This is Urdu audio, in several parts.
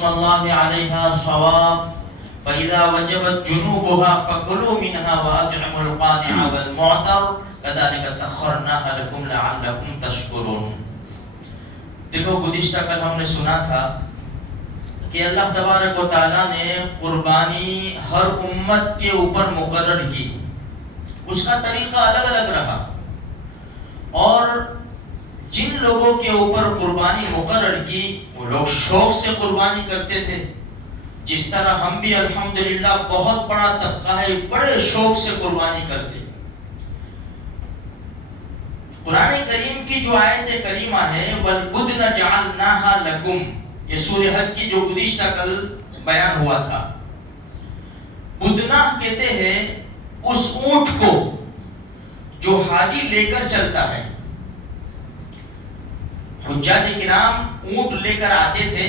اسم اللہ علیہا صواف فإذا وجبت جنوبها فكلوا منها وأطعموا القانع والمعتر كذلك سخرناها لكم لعلكم تشکرون. دیکھو گزشتہ کل ہم نے سنا تھا کہ اللہ تبارک و تعالیٰ نے قربانی ہر امت کے اوپر مقرر کی. اس کا طریقہ الگ الگ رہا اور جن لوگوں کے اوپر قربانی مقرر کی وہ لوگ شوق سے قربانی کرتے تھے. جس طرح ہم بھی الحمدللہ بہت بڑا طبقہ ہے بڑے شوق سے قربانی کرتے. قرآن کریم کی جو آیت کریمہ ہے وَالْبُدْنَ جَعَلْنَاهَا لَكُمْ، یہ سورہ حج کی جو گزشتہ کل بیان ہوا تھا. بدنہ کہتے ہیں اس اونٹ کو جو حاجی لے کر چلتا ہے. حجاج کرام اونٹ لے کر آتے تھے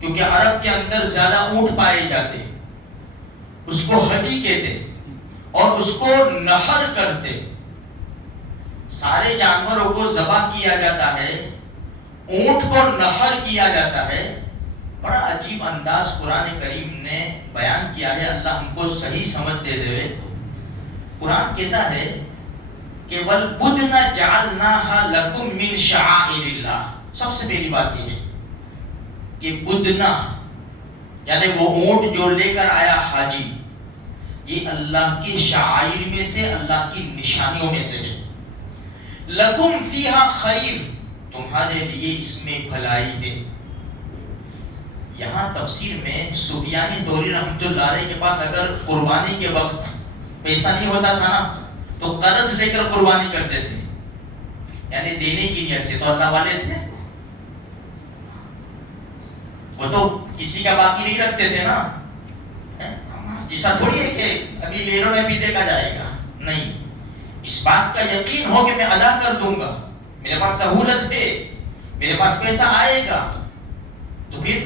کیونکہ عرب کے اندر زیادہ اونٹ پائے جاتے، اس کو ہدی کہتے اور اس کو نحر کرتے. سارے جانوروں کو ذبح کیا جاتا ہے، اونٹ کو نحر کیا جاتا ہے. بڑا عجیب انداز قرآن کریم نے بیان کیا ہے. اللہ ہم کو صحیح سمجھ دے دے. قرآن کہتا ہے کہ وَالْبُدْنَ جَعَلْنَاهَا لَكُمْ مِنْ شَعَائِرِ اللَّهِ. سب سے پہلی بات یہ ہے کہ بدنہ یعنی وہ اونٹ جو لے کر آیا حاجی، یہ اللہ کی شعائر میں سے، اللہ کی نشانیوں میں سے ہے. لَكُمْ فِيهَا خَيْرٌ، تمہارے لیے اس میں بھلائی ہے. یہاں تفسیر میں سفیان ثوری رحمۃ اللہ علیہ کے پاس اگر قربانی کے وقت پیسہ نہیں ہوتا تھا نا تو قرض لے کر قربانی کرتے تھے، یعنی دینے کی نیت سے. تو اللہ والے تھے، وہ تو کسی کا باقی نہیں رکھتے تھے نا. جیسا تھوڑی ہے کہ ابھی لے لو پھر دیکھا جائے گا. نہیں، اس بات کا یقین ہو کہ میں ادا کر دوں گا، میرے پاس سہولت ہے، میرے پاس پیسہ آئے گا. تو پھر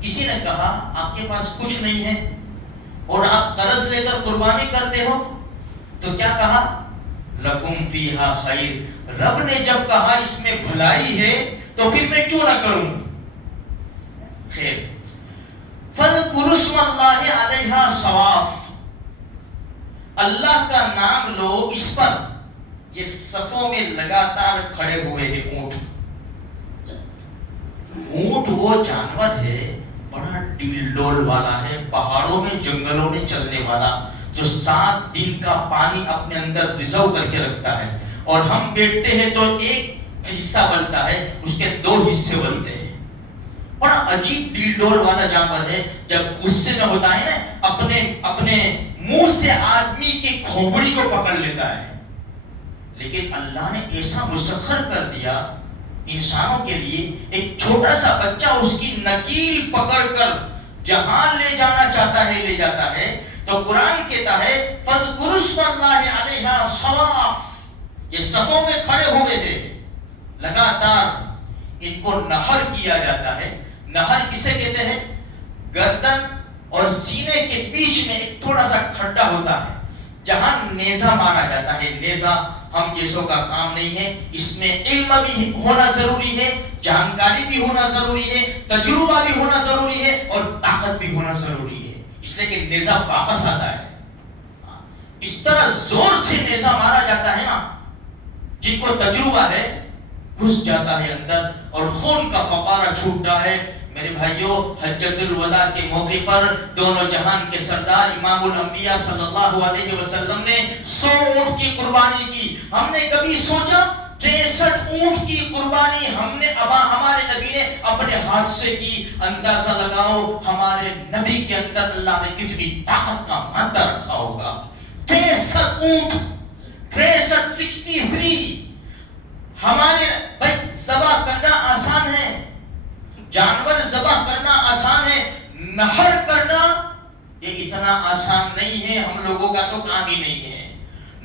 کسی نے کہا آپ کے پاس کچھ نہیں ہے اور آپ قرض لے کر قربانی کرتے ہو، تو کیا کہا؟ لَكُمْ فِيهَا خَيْرٌ. رب نے جب کہا اس میں بھلائی ہے تو پھر میں کیوں نہ کروں. خیر، فَاذْكُرُوا اسْمَ اللَّهِ عَلَيْهَا صَوَافَ، اللہ کا نام لو اس پر. یہ صفوں میں لگاتار کھڑے ہوئے ہیں اونٹ. اونٹ وہ جانور ہے بڑا ڈیل ڈول والا ہے، پہاڑوں میں جنگلوں میں چلنے والا، جو 7 دن کا پانی اپنے اندر ریزرو کر کے رکھتا ہے. اور ہم بیٹھتے ہیں تو ایک حصہ بلتا ہے، اس کے 2 حصے بلتے ہیں. بڑا عجیب ڈیل ڈول والا جانور ہے. جب غصے میں ہوتا ہے نا اپنے منہ سے آدمی کی کھوپڑی کو پکڑ لیتا ہے. لیکن اللہ نے ایسا مسخر کر دیا انسانوں کے لیے، ایک چھوٹا سا بچہ اس کی نکیل پکڑ کر جہاں لے جانا چاہتا ہے لے جاتا ہے. تو قرآن کہتا ہے فَاذْكُرُوا اسْمَ اللَّهِ عَلَيْهَا صَوَافَ، یہ صفوں میں کھڑے ہوئے تھے لگاتار. ان کو نحر کیا جاتا ہے. نحر کسے کہتے ہیں؟ گردن اور سینے کے بیچ میں ایک تھوڑا سا کھڈا ہوتا ہے جہاں نیزہ مارا جاتا ہے. نیزہ ہم جیسوں کا کام نہیں ہے، اس میں علم بھی ہونا ضروری ہے، جانکاری بھی ہونا ضروری ہے، تجربہ بھی ہونا ضروری ہے اور طاقت بھی ہونا ضروری ہے. اس لیے کہ نیزہ واپس آتا ہے. اس طرح زور سے نیزہ مارا جاتا ہے نا، جن کو تجربہ ہے گھس جاتا ہے اندر اور خون کا فوارہ چھوٹتا ہے. میرے بھائیوں، حجۃ الوداع کے موقع پر دونوں جہان کے سردار امام الانبیاء صلی اللہ علیہ وسلم نے 100 اونٹ کی قربانی کی. ہم نے کبھی سوچا 63 اونٹ کی قربانی ہم نے ہمارے نبی نے اپنے ہاتھ سے کی. اندازہ لگاؤ ہمارے نبی کے اندر اللہ نے کتنی طاقت کا مادہ رکھا ہوگا. 63 اونٹ، 63 ہمارے بھائی ذبح کرنا آسان ہے، جانور ذبح کرنا آسان ہے، نحر کرنا یہ اتنا آسان نہیں ہے. ہم لوگوں کا تو کام ہی نہیں ہے.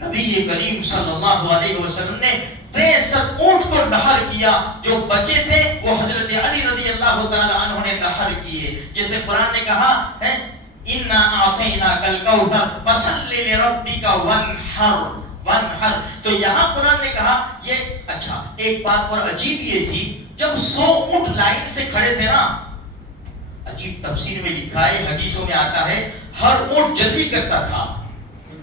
نبی کریم صلی اللہ علیہ وسلم نے 63 اونٹ کو نحر کیا. جو بچے تھے وہ حضرت علی رضی اللہ تعالی عنہ نے نحر کیے. جیسے قرآن نے کہا ہے اِنَّا أَعْطَيْنَاكَ الْكَوْثَرَ فَصَلِّ لِرَبِّكَ وَانْحَرْ. تو یہاں قرآن نے کہا یہ اچھا ایک بات اور عجیب یہ تھی، جب 100 اونٹ لائن سے کھڑے تھے نا، عجیب تفسیر میں لکھا ہے، حدیثوں میں آتا ہے، ہر اونٹ جلدی کرتا تھا،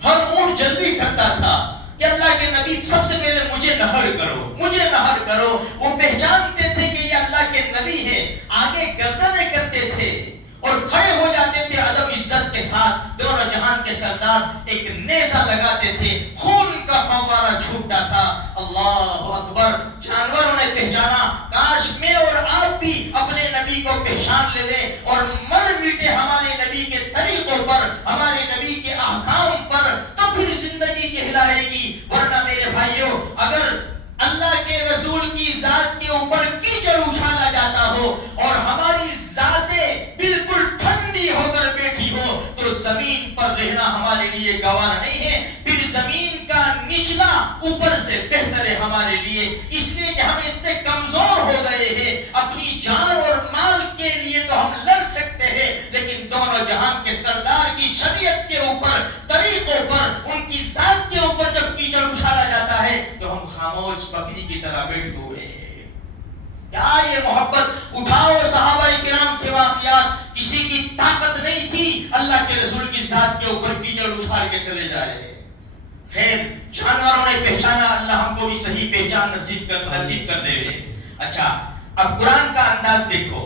ہر اونٹ جلدی کرتا تھا کہ اللہ کے نبی سب سے پہلے مجھے نہر کرو، مجھے نہر کرو۔ وہ پہچانتے تھے کہ یہ اللہ کے نبی ہیں، آگے گردنیں کرتے تھے اور کھڑے ہو جاتے تھے ادب عزت کے ساتھ۔ دونوں جہان کے سردار ایک نیزہ لگاتے تھے، خون کا فوارہ چھوٹتا تھا۔ اللہ اکبر! جانوروں نے پہچانا، کاش میں اور آپ بھی اپنے نبی کو پہچان لے لیں اور مر میٹے ہمارے نبی کے طریقوں پر، ہمارے نبی کے احکام پر، تو پھر زندگی کہلائے گی۔ ورنہ میرے بھائیوں، اگر اللہ کے رسول کی ذات کے اوپر کیچڑ اچھالا جاتا ہو اور ہماری ذاتیں بالکل ٹھنڈی ہو کر بیٹھی ہو تو زمین پر رہنا ہمارے لیے گوارا نہیں ہے۔ پھر زمین کا نچلا اوپر سے بہتر ہے ہمارے لیے، اس لیے کہ ہم اتنے کمزور ہو گئے ہیں۔ اپنی جان اور مال کے لیے تو ہم لڑ سکتے ہیں، لیکن دونوں جہان کے سردار کی شریعت کے اوپر، طریقوں پر، ان کی ذات کے اوپر جب کیچڑ اچھالا جاتا ہے تو ہم خاموش بکری کی طرح بیٹھے ہوئے ہیں۔ کیا یہ محبت؟ اٹھاؤ صحابہ کرام کے واقعات، کسی کی طاقت نہیں تھی اللہ کے رسول کی ذات کے اوپر کیچڑ اچھال کے چلے جائے۔ خیر، جانوروں نے پہچانا، اللہ ہم کو بھی صحیح پہچان نصیب کر دے۔ اچھا، اب قرآن کا انداز دیکھو،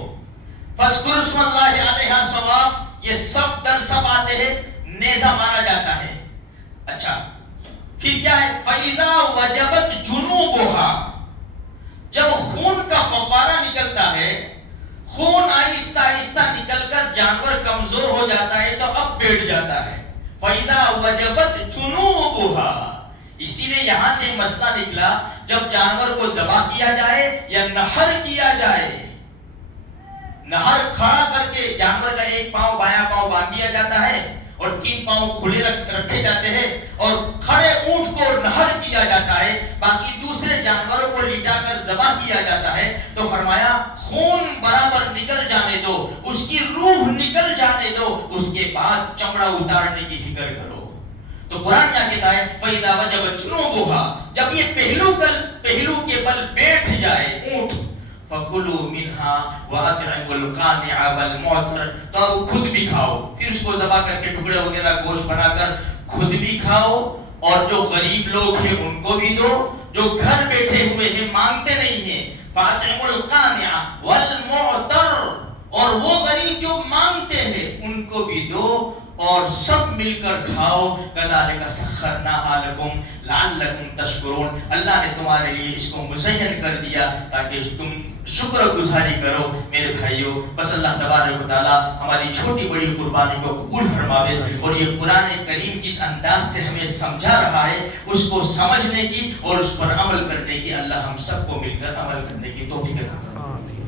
فَاذْكُرُوا اسْمَ اللَّهِ عَلَيْهَا صَوَافَ، یہ سب در سب آتے ہیں، نیزہ مارا جاتا ہے۔ اچھا، پھر کیا ہے؟ فَإِذَا وَجَبَتْ جُنُوبُهَا، جب خون کا فوارہ نکلتا ہے، خون آہستہ آہستہ نکل کر جانور کمزور ہو جاتا ہے تو اب بیٹھ جاتا ہے۔ فَإِذَا وَجَبَتْ جُنُوبُهَا، اسی لیے یہاں سے مسئلہ نکلا، جب جانور کو ذبح کیا جائے یا نہر کیا جائے، نہر کھڑا کر کے جانور کا ایک پاؤں بایاں پاؤں باندھ دیا جاتا ہے اور 3 پاؤں کھلے رکھے جاتے ہیں اور کھڑے اونٹ کو نہر کیا جاتا ہے، باقی دوسرے جانوروں کو لٹا کر ذبح کیا جاتا ہے۔ تو فرمایا خون برابر نکل جانے دو، اس کی روح نکل جانے دو، اس کے بعد چمڑا اتارنے کی فکر کرو۔ تو قرآن کیا کہتا ہے؟ فَإِذَا وَجَبَتْ جُنُوبُهَا، جب یہ پہلو کے بل بیٹھ جائے اونٹ، فَكُلُوا مِنْهَا وَأَطْعِمُوا الْقَانِعَ وَالْمُعْتَرَ، تو اب خود بھی کھاؤ، پھر اس کو ذبح کر کے ٹکڑے وغیرہ گوشت بنا کر خود بھی کھاؤ اور جو غریب لوگ ہیں ان کو بھی دو، جو گھر بیٹھے ہوئے ہیں مانگتے نہیں ہیں۔ فَأَطْعِمُوا الْقَانِعَ وَالْمُعْتَرَ، اور وہ غریب جو مانگتے ہیں ان کو بھی دو اور سب مل کر کھاؤ۔ کذالک سخرناھا لکم لعلکم تشکرون، اللہ نے تمہارے لیے اس کو مزین کر دیا تاکہ تم شکر گزاری کرو۔ میرے بھائیو، بس اللہ تبارک و تعالی ہماری چھوٹی بڑی قربانی کو قبول فرماوے اور یہ قرآن کریم جس انداز سے ہمیں سمجھا رہا ہے اس کو سمجھنے کی اور اس پر عمل کرنے کی اللہ ہم سب کو مل کر عمل کرنے کی توفیق عطا فرمائے۔